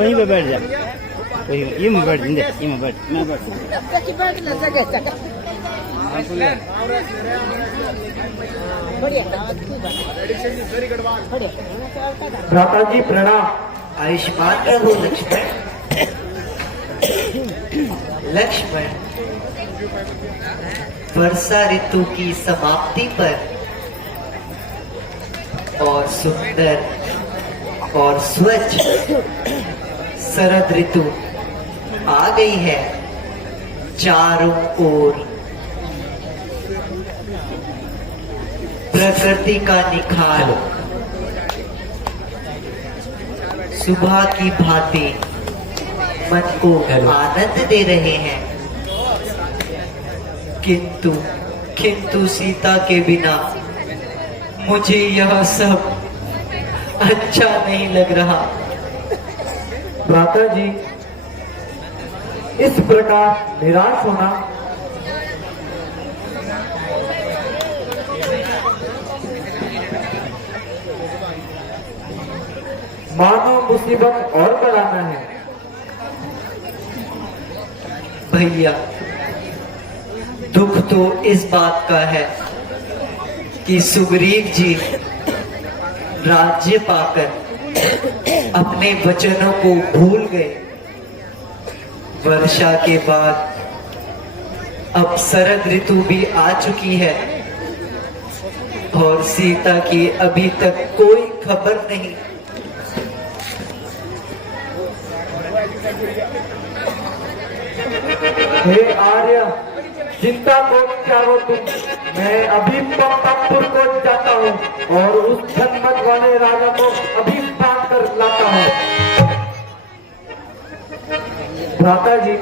वहीं पे बैठ जा, वहीं ये में बैठ दे, ये में बैठ, मैं बैठ। भ्राता जी प्रणाम। आयुष्मान रहो लक्ष्मण। लक्ष्मण, वर्षा ऋतु की समाप्ति पर और सुंदर और स्वच्छ शरद ऋतु आ गई है। चारों ओर प्रकृति का निखार सुबह की भांति मन को आनंद दे रहे हैं। किंतु सीता के बिना मुझे यह सब अच्छा नहीं लग रहा। भ्राता जी, इस प्रकार निराश होना मानो मुसीबत और बढ़ाना है। भैया, दुख तो इस बात का है कि सुग्रीव जी राज्य पाकर अपने वचनों को भूल गए। वर्षा के बाद अब शरद ऋतु भी आ चुकी है और सीता की अभी तक कोई खबर नहीं। हे आर्य, चिंता को त्यागो तुम। मैं अभी पंपापुर को जाता हूँ और उस जनमत वाले राजा को अभी बात कर लाता हूँ। भ्राता जी,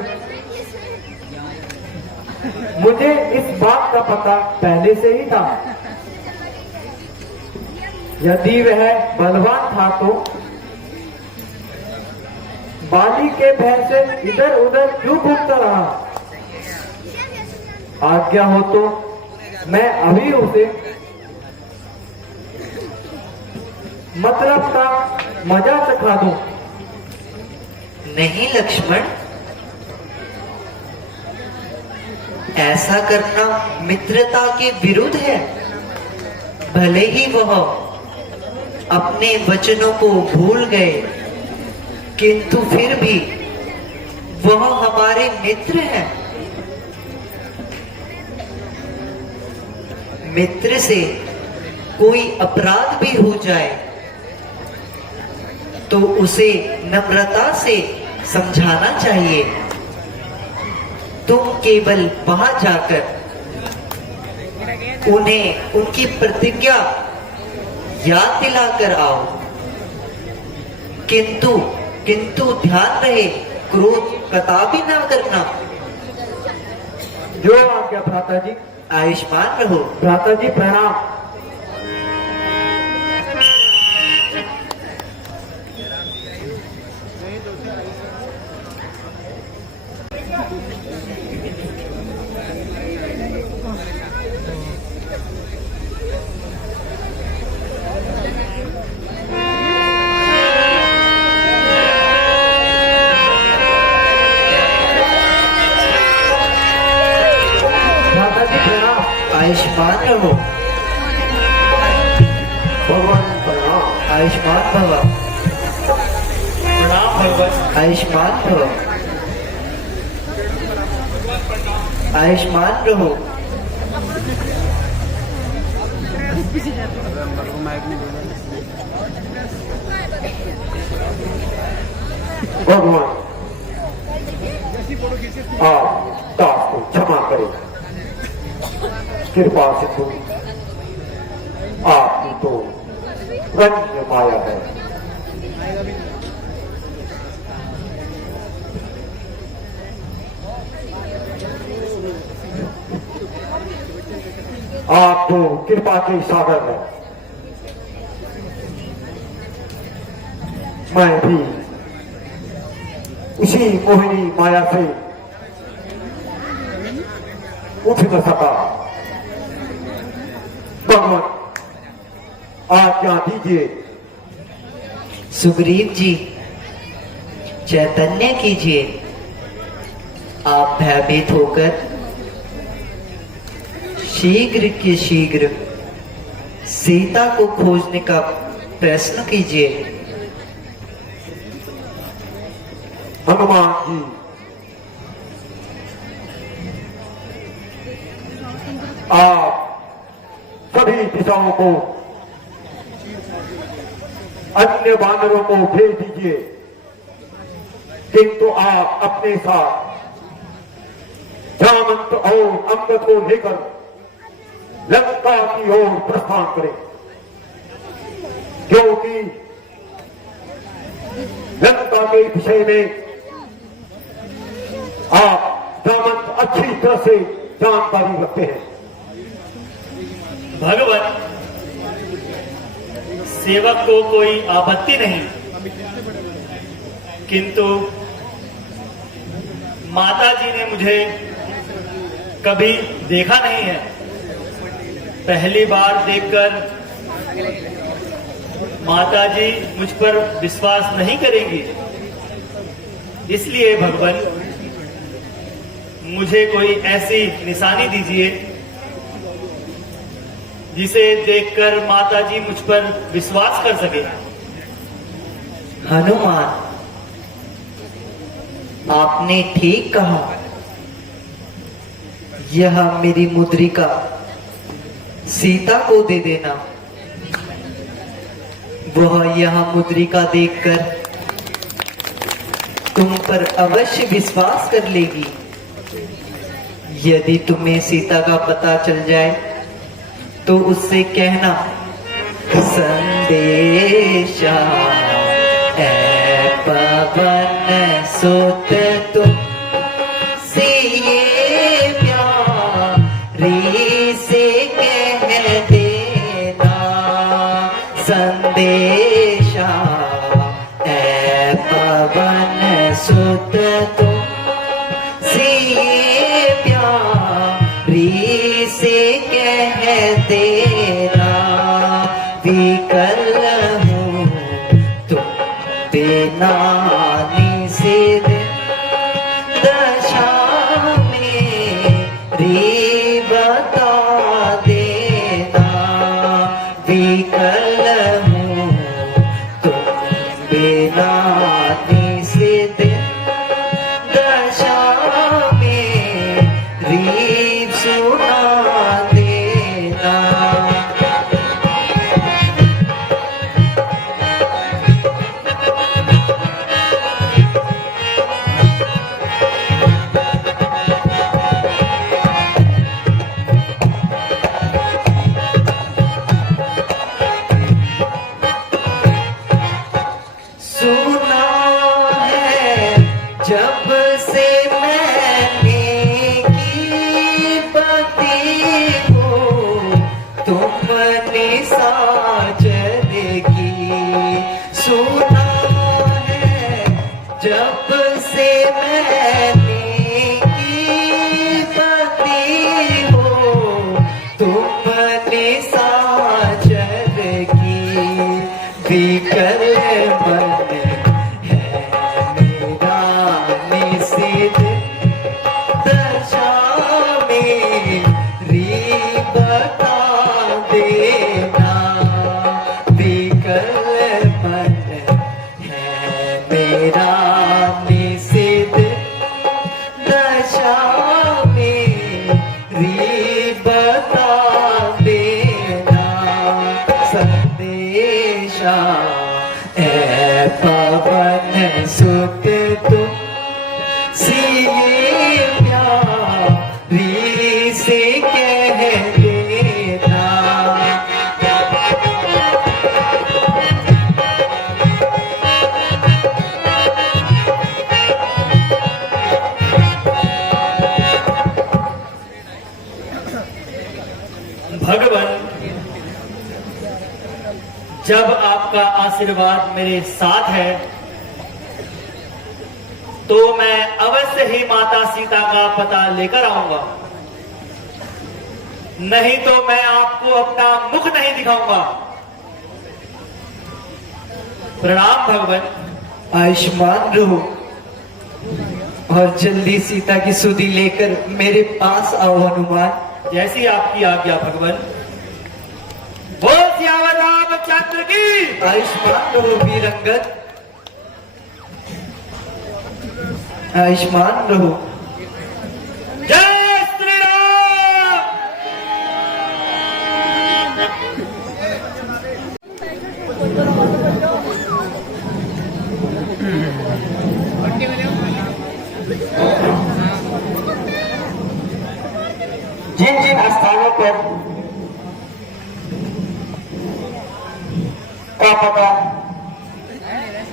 मुझे इस बात का पता पहले से ही था। यदि वह बलवान था तो बाली के भय से इधर उधर क्यों घूमता रहा। आज्ञा हो तो मैं अभी उसे मतलब का मजा चखा दूं। नहीं लक्ष्मण, ऐसा करना मित्रता के विरुद्ध है। भले ही वह अपने वचनों को भूल गए, किंतु फिर भी वह हमारे मित्र हैं। मित्र से कोई अपराध भी हो जाए तो उसे नम्रता से समझाना चाहिए। तुम केवल वहां जाकर उन्हें उनकी प्रतिज्ञा याद दिलाकर आओ। किंतु ध्यान रहे, क्रोध कदापि ना करना। जो आज्ञा भ्राता जी। आयुष्मान रहो। भ्राता जी प्रणाम। आयुष्मान रहो। भगवान प्रणाम। आयुष्मान भव। प्रणाम भगवान। आयुष्मान भव। आयुष्मान रहो। भगवान, आप दास को क्षमा करें। कृपा सिंधु, आपकी तो रंग माया है। आप तो कृपा के सागर हैं। मैं भी उसी मोहिनी माया से उठ न सका। भगवान, आज्ञा दीजिए। सुग्रीव जी, चैतन्य कीजिए। आप भयभीत होकर शीघ्र के शीघ्र सीता को खोजने का प्रयत्न कीजिए। हनुमान जी, आप सभी दिशाओं को अन्य वानरों को भेज दीजिए, किंतु आप अपने साथ जामंत और अंगद को लेकर लंका की ओर प्रस्थान करें, क्योंकि लंका के विषय में आप जामंत अच्छी तरह से जानकारी रखते हैं। भगवान, सेवक को कोई आपत्ति नहीं, किंतु माता जी ने मुझे कभी देखा नहीं है। पहली बार देखकर माता जी मुझ पर विश्वास नहीं करेंगी, इसलिए भगवान मुझे कोई ऐसी निशानी दीजिए जिसे देखकर माता जी मुझ पर विश्वास कर सके। हनुमान, आपने ठीक कहा। यह मेरी मुद्रिका सीता को दे देना। वह यह मुद्रिका देखकर तुम पर अवश्य विश्वास कर लेगी। यदि तुम्हें सीता का पता चल जाए तो उससे कहना, संदेशा है पवन सुत तुम से ये प्यारी से कह देना। संदेशा है पवन सुत तुम से ये प्यारी से कह देना। विकल हूँ तुम बिना निषेध दशा मेरी बता देना। विकल हूँ तुम बिना निषेध दशा मेरी सुना देना। सुना है जब से मैंने की पति को तुमने साजन की। सुना है जब से मैंने की पति हो तुमने साजन की। विकल मन है मेरा निषेध दशा मेरी बता देना। विकल मन है मेरा निषेध दशा मेरी बता देना। संदेशा है पवन सुत तुम सिए प्यारी से कह देना। भगवान, जब आपका आशीर्वाद मेरे साथ है तो मैं अवश्य ही माता सीता का पता लेकर आऊंगा, नहीं तो मैं आपको अपना मुख नहीं दिखाऊंगा। प्रणाम भगवान। आयुष्मान रहो। और जल्दी सीता की सुधि लेकर मेरे पास आओ हनुमान। जैसी आपकी आज्ञा भगवान। बोल सियावर रामचंद्र की। आयुष्मान रहो वीरंगद, आयुष्मान रहो। जय श्री राम। जिन जिन स्थानों पर का पता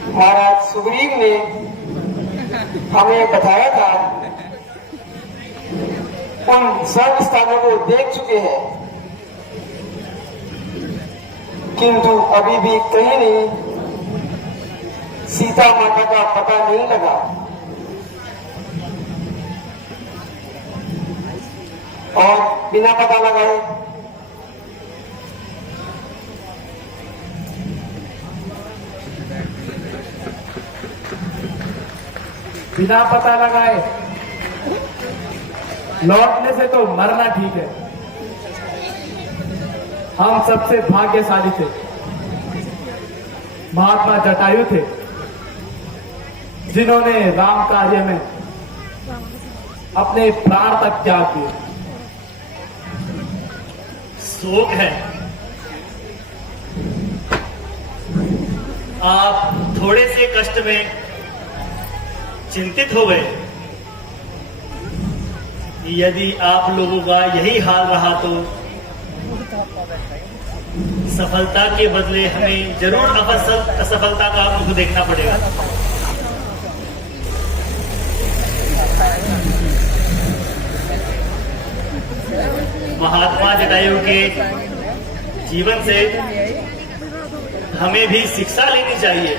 महाराज सुग्रीव ने हमें बताया था, उन सब स्थानों को देख चुके हैं, किंतु अभी भी कहीं नहीं सीता माता का पता नहीं लगा। और बिना पता लगाए लौटने से तो मरना ठीक है। हम सबसे भाग्यशाली थे, महात्मा जटायु थे, जिन्होंने राम कार्य में अपने प्राण तक त्याग दिए। शोक है, आप थोड़े से कष्ट में चिंतित हो गए। यदि आप लोगों का यही हाल रहा तो सफलता के बदले हमें जरूर असफलता का मुख देखना पड़ेगा। महात्मा जटायु के जीवन से हमें भी शिक्षा लेनी चाहिए।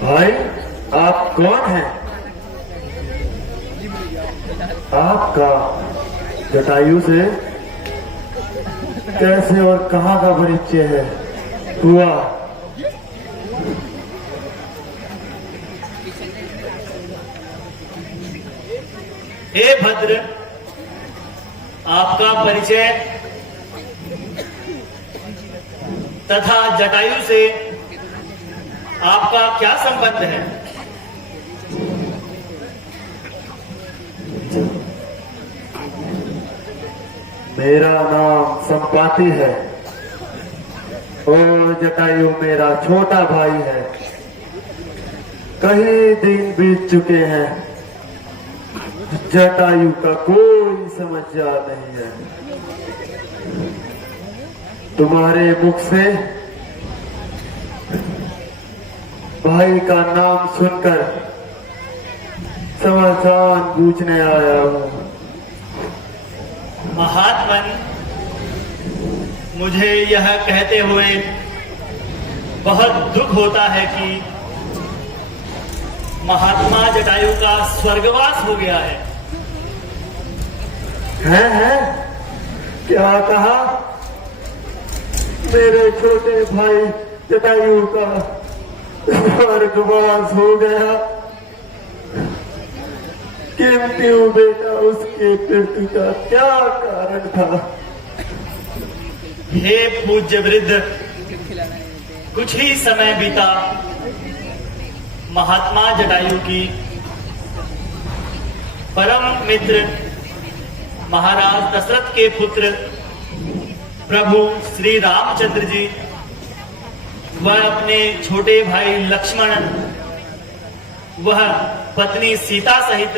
भाई आप कौन हैं? आपका जटायु से कैसे और कहां का परिचय है हुआ? हे भद्र, आपका परिचय तथा जटायु से आपका क्या संबंध है? मेरा नाम संपाति है और जटायु मेरा छोटा भाई है। कई दिन बीत चुके हैं, जटायु का कोई समाचार नहीं है। तुम्हारे मुख से भाई का नाम सुनकर समाचार पूछने आया हूँ। महात्मन, मुझे यह कहते हुए बहुत दुख होता है कि महात्मा जटायु का स्वर्गवास हो गया है। है? क्या कहा? मेरे छोटे भाई जटायु का स्वर्गवास हो गया? किंतु बेटा उसके मृत्यु का क्या कारण था? हे पूज्य वृद्ध, कुछ ही समय बीता महात्मा जटायु की परम मित्र महाराज दशरथ के पुत्र प्रभु श्री रामचंद्र जी वह अपने छोटे भाई लक्ष्मण वह पत्नी सीता सहित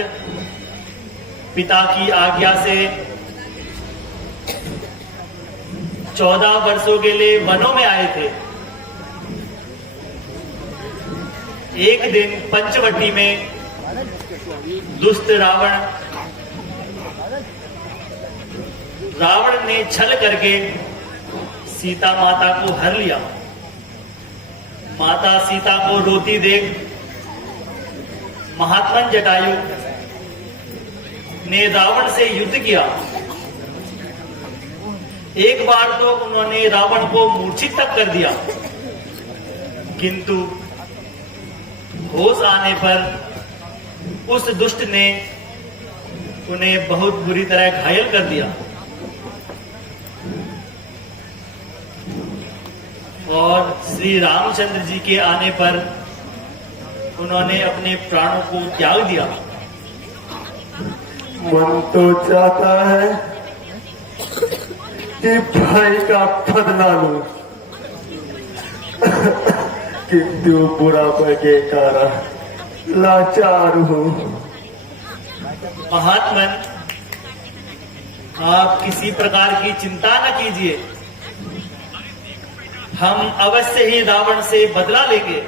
पिता की आज्ञा से 14 वर्षों के लिए वनों में आए थे। एक दिन पंचवटी में दुष्ट रावण ने छल करके सीता माता को हर लिया। माता सीता को रोती देख महात्मा जटायु ने रावण से युद्ध किया। एक बार तो उन्होंने रावण को मूर्छित तक कर दिया, किंतु होश आने पर उस दुष्ट ने उन्हें बहुत बुरी तरह घायल कर दिया और श्री रामचंद्र जी के आने पर उन्होंने अपने प्राणों को त्याग दिया। मन तो चाहता है कि भाई का बदला लूं, किंतु बुढ़ापे के कारण लाचार हूं। महात्मन, आप किसी प्रकार की चिंता न कीजिए, हम अवश्य ही रावण से बदला लेंगे।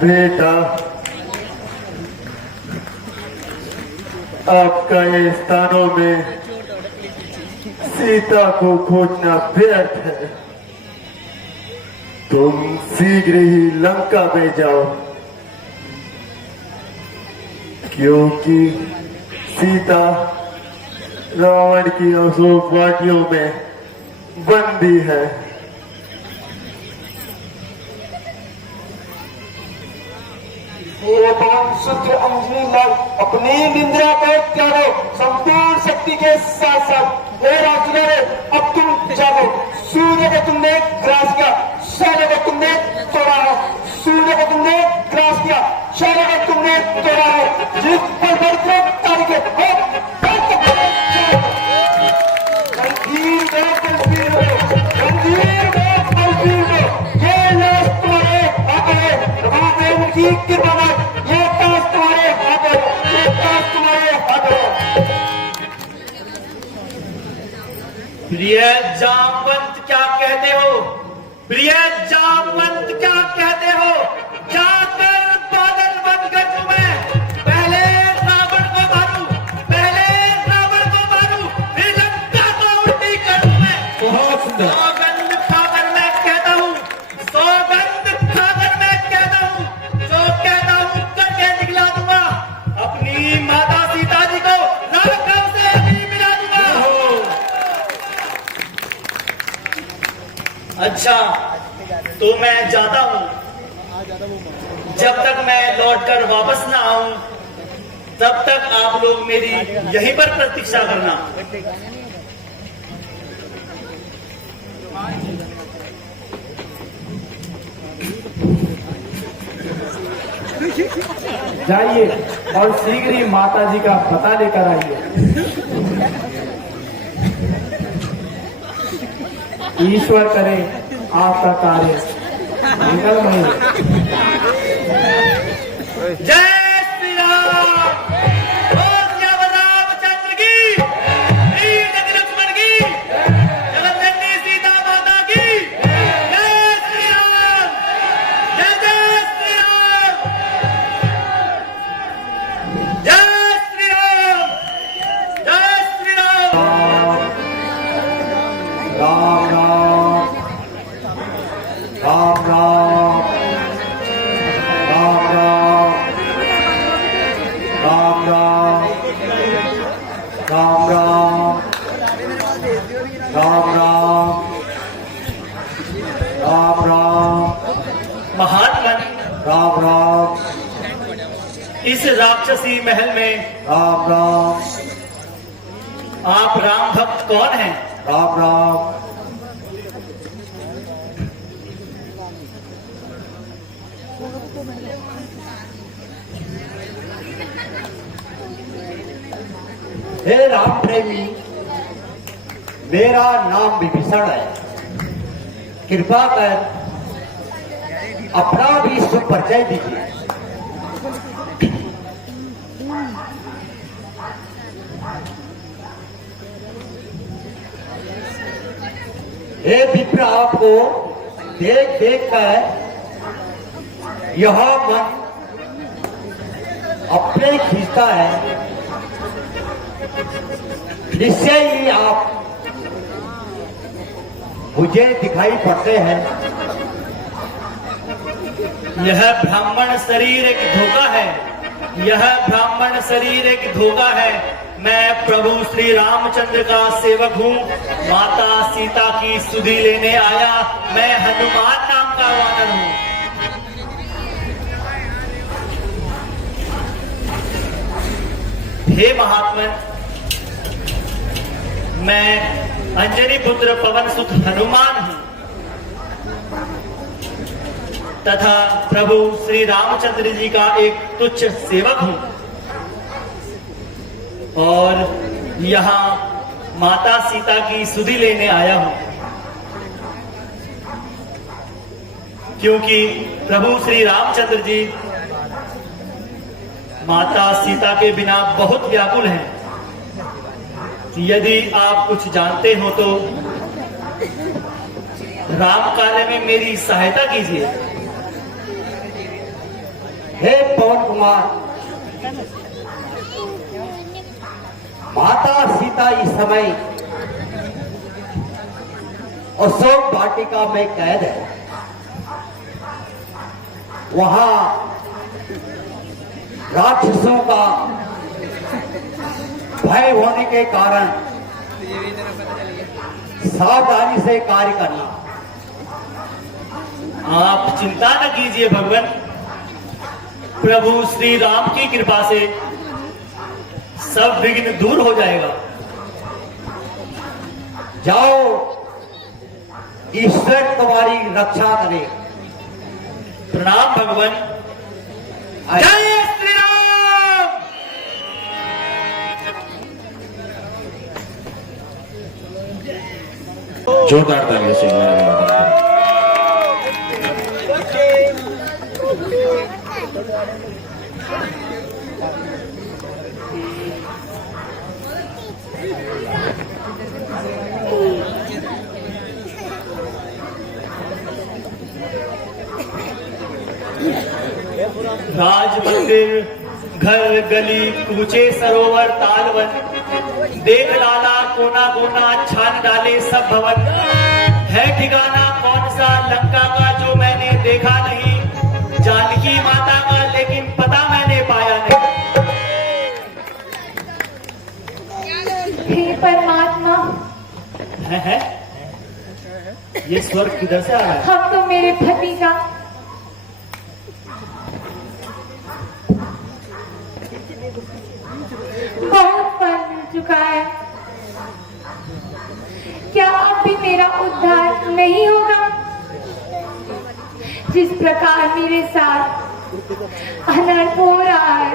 बेटा, आपका ये स्थानों में सीता को खोजना व्यर्थ है। तुम शीघ्र ही लंका में जाओ, क्योंकि सीता रावण की अशोक वाटियों में बंदी है। मेरे पवन शुद्ध अंजनी लाल, अपनी निंद्रा को त्यागो, संपूर्ण शक्ति के साथ साथ हे राजकुमार, अब तुम जागो। सूर्य को तुमने ग्रास किया, शैल को तुमने तोड़ा है। सूर्य को तुमने ग्रास किया, शैल को तुमने तोड़ा है। जिस पर बड़े तारीखे गंभीर में गंभीर हो, गंभीर में गंभीर हो। ये लाश तुम्हारे हाथ है, प्रभु की कृपा में ये ताश तुम्हारे हाथ है, ये ताश तुम्हारे हाथ है। प्रिय जामवंत, क्या कहते हो? प्रिय जामवंत, क्या कहते हो? जाकर बादल बनकर तुम्हें पहले रावण को मारूं, पहले रावण को मारूं, फिर लंका को उल्टी करूं मैं। बहुत सुंदर। सौगंध खाकर मैं कहता हूं, सौगंध खाकर मैं कहता हूं, जो कहता हूं करके दिखला दूंगा। अपनी माता सीता जी को राघव से भी मिला दूंगा। अच्छा, तो मैं जाता हूं। जब तक मैं लौटकर वापस ना आऊं, तब तक आप लोग मेरी यहीं पर प्रतीक्षा करना। जाइए और शीघ्र ही माता जी का पता लेकर आइए। ईश्वर करे आपका कार्य मंगलमय हो। जय श्री राम। बोल सियावर रामचंद्र की, वीर जगत लक्ष्मण की, जगतजननी सीता माता की। जय श्री राम, जय जय श्री राम, जय श्री राम, जय श्री राम। राम राम, राम राम, राम राम, राम राम, राम राम, राम राम, राम राम, महात्मन, राम राम, इस राक्षसी महल में राम राम, आप राम भक्त कौन हैं? राम राम। हे राम प्रेमी, मेरा नाम विभीषण है। कृपा कर अपना भी सुपरिचय दीजिए। हे विप्र, आपको देख देख कर यह मन अपने खींचता है। निश्चय ही आप मुझे दिखाई पड़ते हैं। यह ब्राह्मण शरीर एक धोखा है। यह ब्राह्मण शरीर एक धोखा है। मैं प्रभु श्री रामचंद्र का सेवक हूँ। माता सीता की सुधि लेने आया। मैं हनुमान नाम का वानर हूँ। हे महात्मन, मैं अंजनी पुत्र पवन सुत हनुमान हूँ तथा प्रभु श्री रामचंद्र जी का एक तुच्छ सेवक हूँ और यहाँ माता सीता की सुधि लेने आया हूँ, क्योंकि प्रभु श्री रामचंद्र जी माता सीता के बिना बहुत व्याकुल हैं। यदि आप कुछ जानते हो तो राम कार्य में मेरी सहायता कीजिए। हे पवन कुमार, माता सीता इस समय अशोक वाटिका में कैद है। वहां राक्षसों का भय होने के कारण सावधानी से कार्य करना। आप चिंता न कीजिए भगवान, प्रभु श्री राम की कृपा से सब विघ्न दूर हो जाएगा। जाओ, ईश्वर तुम्हारी रक्षा करे। प्रणाम भगवान। जय श्री राम। जोरदार तालियों से मेरे अभिवादन राज मंदिर, घर गली, कूचे, सरोवर, तालवन, देख डाला कोना कोना, छान डाले सब भवन। है ठिकाना कौन सा लंका का जो मैंने देखा नहीं, जानकी माता का लेकिन पता मैंने पाया नहीं। हे परमात्मा, है? ये स्वर किधर से आ रहा है? हम तो मेरे पति का बहुत फल मिल चुका है। क्या अब भी मेरा उद्धार नहीं होगा? जिस प्रकार मेरे साथ अनर्थ हो रहा है,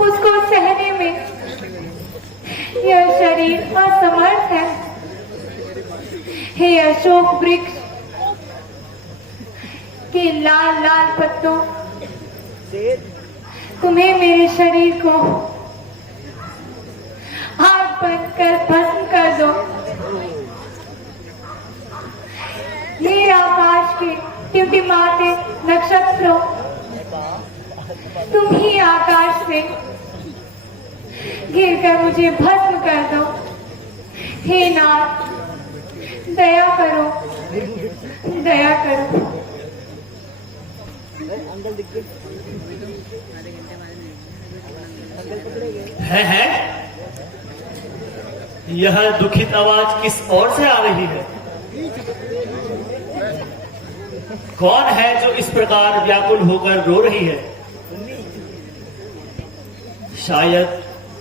उसको सहने में यह शरीर असमर्थ है। हे अशोक वृक्ष के लाल लाल पत्तों, तुम्हें मेरे शरीर को आग बंद कर भस्म कर दो। हे आकाश के टिमटिमाते नक्षत्रों, तुम ही आकाश से गिर कर मुझे भस्म कर दो। हे नाथ, दया करो, दया करो। है? यह दुखित आवाज किस ओर से आ रही है? कौन है जो इस प्रकार व्याकुल होकर रो रही है? शायद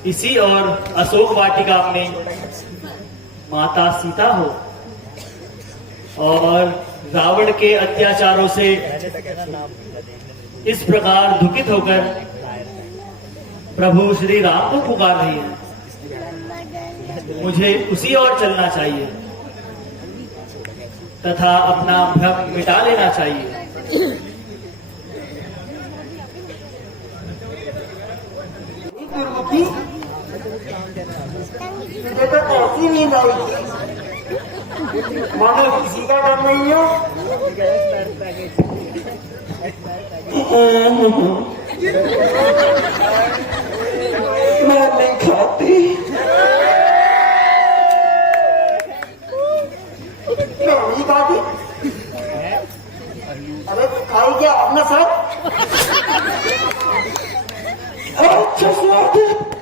इसी और अशोक वाटिका में माता सीता हो और रावण के अत्याचारों से इस प्रकार दुखित होकर प्रभु श्री राम को पुकार रही है। मुझे उसी ओर चलना चाहिए तथा अपना भ्रम मिटा लेना चाहिए। दुर्मुखी, तुझे तो ऐसी नींद आई थी मानो किसी का डर नहीं हो। मैं नहीं खाती। क्यों नहीं खाती? अरे खाई क्या अपना सर? देवदूत